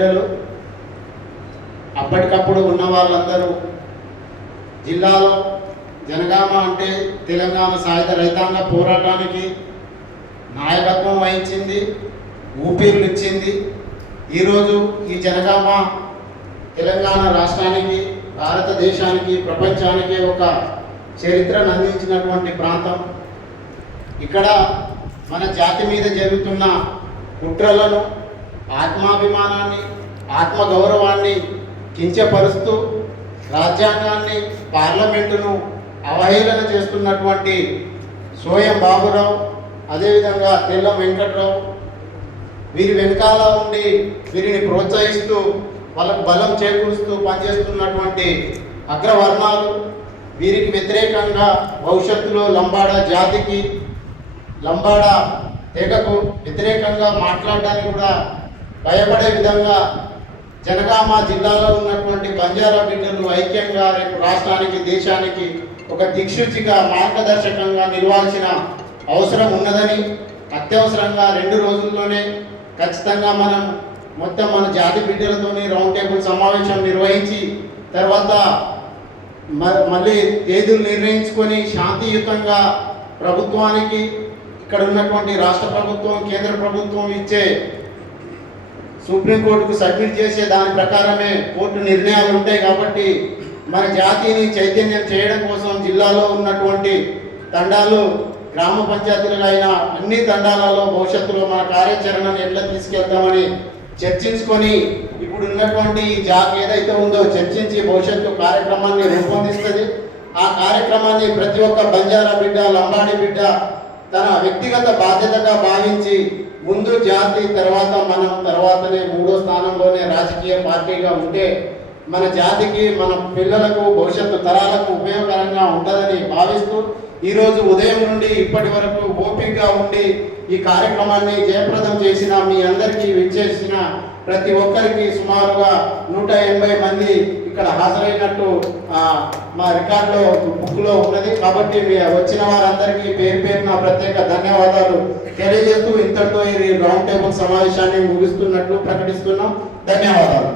బిడ్డలు. అప్పటికప్పుడు ఉన్న వాళ్ళందరూ జిల్లాలో జనగామ అంటే తెలంగాణ సాయుధ రైతాంగ పోరాటానికి నాయకత్వం వహించింది, ఊపిరులు ఇచ్చింది. ఈరోజు ఈ జనగామ తెలంగాణ రాష్ట్రానికి, భారతదేశానికి, ప్రపంచానికి ఒక చరిత్రను అందించినటువంటి ప్రాంతం. ఇక్కడ మన జాతి మీద జరుగుతున్న కుట్రలను, ఆత్మాభిమానాన్ని, ఆత్మగౌరవాన్ని కించపరుస్తూ రాజ్యాంగాన్ని, పార్లమెంటును అవహేళన చేస్తున్నటువంటి సోయం బాబురావు, అదేవిధంగా తెల్లం వెంకట్రావు, వీరి వెనకాల ఉండి వీరిని ప్రోత్సహిస్తూ వాళ్ళకు బలం చేకూరుస్తూ పనిచేస్తున్నటువంటి అగ్రవర్ణాలు, వీరికి వ్యతిరేకంగా భవిష్యత్తులో లంబాడ జాతికి, లంబాడ తెగకు వ్యతిరేకంగా మాట్లాడడానికి కూడా భయపడే విధంగా జనగామ జిల్లాలో ఉన్నటువంటి బంజారా బిడ్డలు ఐక్యంగా రేపు రాష్ట్రానికి, దేశానికి ఒక దిక్సూచిగా, మార్గదర్శకంగా నిలవాల్సిన అవసరం ఉన్నదని, అత్యవసరంగా 2 రోజుల్లోనే ఖచ్చితంగా మనం మొత్తం మన జాతి బిడ్డలతోని రౌండ్ టేబుల్ సమావేశం నిర్వహించి తర్వాత మళ్ళీ తేదీలు నిర్ణయించుకొని శాంతియుతంగా ప్రభుత్వానికి, ఇక్కడ ఉన్నటువంటి రాష్ట్ర ప్రభుత్వం, కేంద్ర ప్రభుత్వం ఇచ్చే సుప్రీంకోర్టుకు సబ్మిట్ చేసే దాని ప్రకారమే కోర్టు నిర్ణయాలు ఉంటాయి. కాబట్టి మన జాతిని చైతన్యం చేయడం కోసం జిల్లాలో ఉన్నటువంటి తండాలు, గ్రామ పంచాయతీలు అయిన అన్ని తండాలలో భవిష్యత్తులో మన కార్యాచరణను ఎట్లా తీసుకెళ్తామని చర్చించుకొని ఇప్పుడు ఉన్నటువంటి జాక్ ఏదైతే ఉందో చర్చించి భవిష్యత్తు కార్యక్రమాన్ని రూపొందిస్తుంది. ఆ కార్యక్రమాన్ని ప్రతి ఒక్క బంజారా బిడ్డ, లంబాడి బిడ్డ తన వ్యక్తిగత బాధ్యతగా భావించి ముందు జాతి, తర్వాత మనం, తర్వాతనే 3వ స్థానంలోనే రాజకీయ పార్టీగా ఉంటే మన జాతికి, మన పిల్లలకు, భవిష్యత్తు తరాలకు ఉపయోగకరంగా ఉంటుందని భావిస్తూ ఈరోజు ఉదయం నుండి ఇప్పటి వరకు ఓపికగా ఉండి ఈ కార్యక్రమాన్ని జయప్రదం చేసిన మీ అందరికీ విచ్చేసిన ప్రతి ఒక్కరికి సుమారుగా 180 మంది ఇక్కడ హాజరైనట్టు మా రికార్డులో, బుక్లో ఉన్నది. కాబట్టి వచ్చిన వారందరికీ పేరు పేరున ప్రత్యేక ధన్యవాదాలు తెలియజేస్తూ ఇంతటితో ఈ రౌండ్ టేబుల్ సమావేశాన్ని ముగిస్తున్నట్లు ప్రకటిస్తున్నాం. ధన్యవాదాలు.